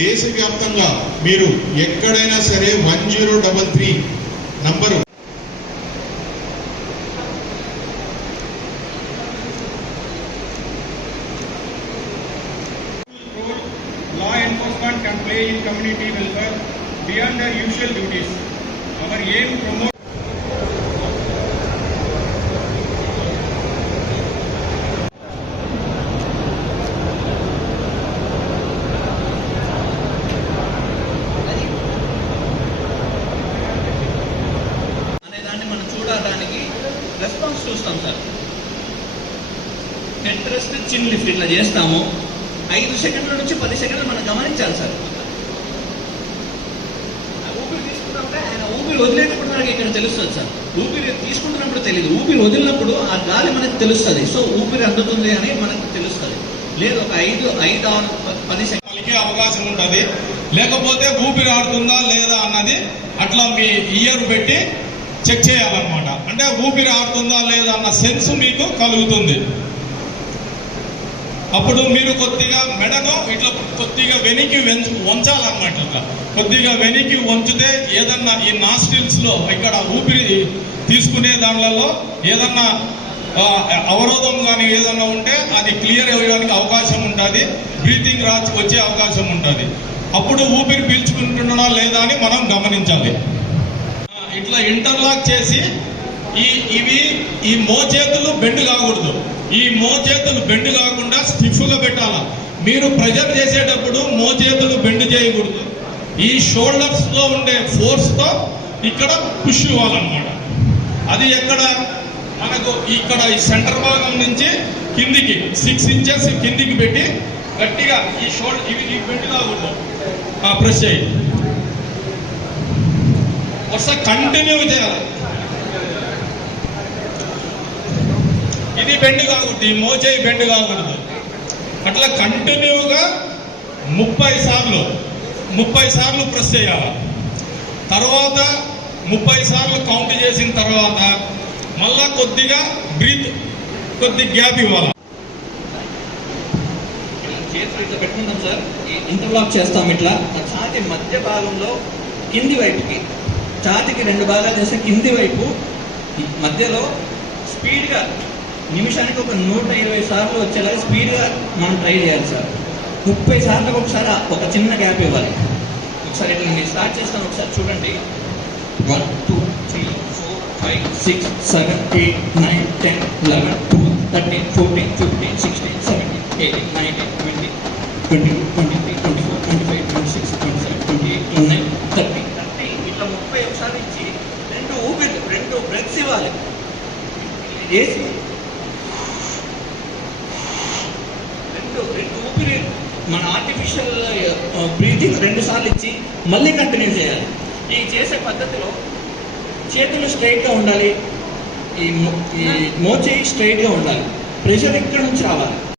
దేశ వ్యాప్తంగా మీరు ఎక్కడైనా సరే one zero double three number. Law enforcement comply in community welfare beyond the usual duties our aim promote head chin lift ఇట్లా చేస్తాము. ఐదు సెకండ్ల నుంచి పది సెకండ్లు మనం గమనించాలి సార్. ఆ ఊపిరి తీసుకున్నప్పుడే ఆయన ఊపిరి వదిలేటప్పుడు మనకి ఇక్కడ తెలుస్తుంది సార్. ఊపిరి తీసుకుంటున్నప్పుడు తెలియదు. ఊపిరి వదిలినప్పుడు ఆ గాలి మనకి తెలుస్తుంది. సో ఊపిరి అందుతుంది అని మనకు తెలుస్తుంది. లేదు ఒక ఐదు ఐదు ఆరు పది సెకండ్లకి అవకాశం ఉంటుంది. లేకపోతే ఊపిరి ఆడుతుందా లేదా అన్నది అట్లా మీ ఇయర్ పెట్టి చెక్ చేయాలన్నమాట. అంటే ఊపిరి ఆడుతుందా లేదా అన్న సెన్స్ మీకు కలుగుతుంది. అప్పుడు మీరు కొద్దిగా మెడను ఇట్లా కొద్దిగా వెనక్కి వంచాలన్నమాట ఇట్లా కొద్దిగా వెనక్కి వంచితే ఏదన్నా ఈ నాస్టిల్స్లో ఇక్కడ ఊపిరి తీసుకునే దానిలలో ఏదన్నా అవరోధం కానీ ఏదన్నా ఉంటే అది క్లియర్ అయ్యడానికి అవకాశం ఉంటుంది. బ్రీతింగ్ రాచి వచ్చే అవకాశం ఉంటుంది. అప్పుడు ఊపిరి పీల్చుకుంటున్నా లేదా అని మనం గమనించాలి. ఇట్లా ఇంటర్లాక్ చేసి ఈ ఇవి ఈ మోచేతులు బెండ్ కాకూడదు. ఈ మోచేతులు బెండ్ కాకుండా స్టిఫ్గా పెట్టాలా. మీరు ప్రెజర్ చేసేటప్పుడు మోచేతులు బెండ్ చేయకూడదు. ఈ షోల్డర్స్లో ఉండే ఫోర్స్తో ఇక్కడ పుష్ ఇవ్వాలన్నమాట. అది ఎక్కడ? మనకు ఇక్కడ ఈ సెంటర్ భాగం నుంచి కిందికి సిక్స్ ఇంచెస్ కిందికి పెట్టి గట్టిగా ఈ షోల్డర్ ఇవి ఈ బెండ్ కాకూడదు. ప్రెస్ చేయి. వరుస కంటిన్యూ చేయాలి. ఇది బెండ్ కాకూడదు ఈ మోచేయి బెండ్ కాకూడదు. అట్లా కంటిన్యూగా ముప్పై సార్లు ముప్పై సార్లు ప్రెస్ చేయాలి. తర్వాత ముప్పై సార్లు కౌంట్ చేసిన తర్వాత మళ్ళా కొద్దిగా బ్రీత్ కొద్ది గ్యాప్ ఇవ్వాలి. చేతులు ఇట్లా పెట్టుకుంటాం సార్. ఇంటర్లాక్ చేస్తాం ఇట్లా. ఆ ఛాతి మధ్య భాగంలో కింది వైపుకి ఛాతికి రెండు భాగాలు చేస్తే కింది వైపు మధ్యలో స్పీడ్గా నిమిషానికి ఒక నూట ఇరవై సార్లు వచ్చేలాగా స్పీడ్గా మనం ట్రై చేయాలి సార్. ముప్పై సార్లకు ఒకసారి ఒక చిన్న గ్యాప్ ఇవ్వాలి. ఒకసారి ఇట్లా మీరు స్టార్ట్ చేస్తాను ఒకసారి చూడండి. One two three four five six seven eight nine ten eleven twelve thirteen fourteen fifteen sixteen seventeen eighteen nineteen twenty twenty two twenty three twenty four twenty five twenty six twenty seven twenty eight twenty nine thirty. Thirty ఇట్లా ముప్పై ఒకసారి ఇచ్చి రెండు ఊపిరి రెండు breaths ఇవ్వాలి. చేసి రెండు రెండు ఊపిరి మన ఆర్టిఫిషియల్ బ్రీతింగ్ uh, రెండు సార్లు ఇచ్చి మళ్ళీ కంటిన్యూ చేయాలి. ఈ చేసే పద్ధతిలో చేతులు స్ట్రైట్గా ఉండాలి. ఈ ఈ మోచేయి స్ట్రైట్గా ఉండాలి. ప్రెషర్ ఇక్కడ నుంచి రావాలి?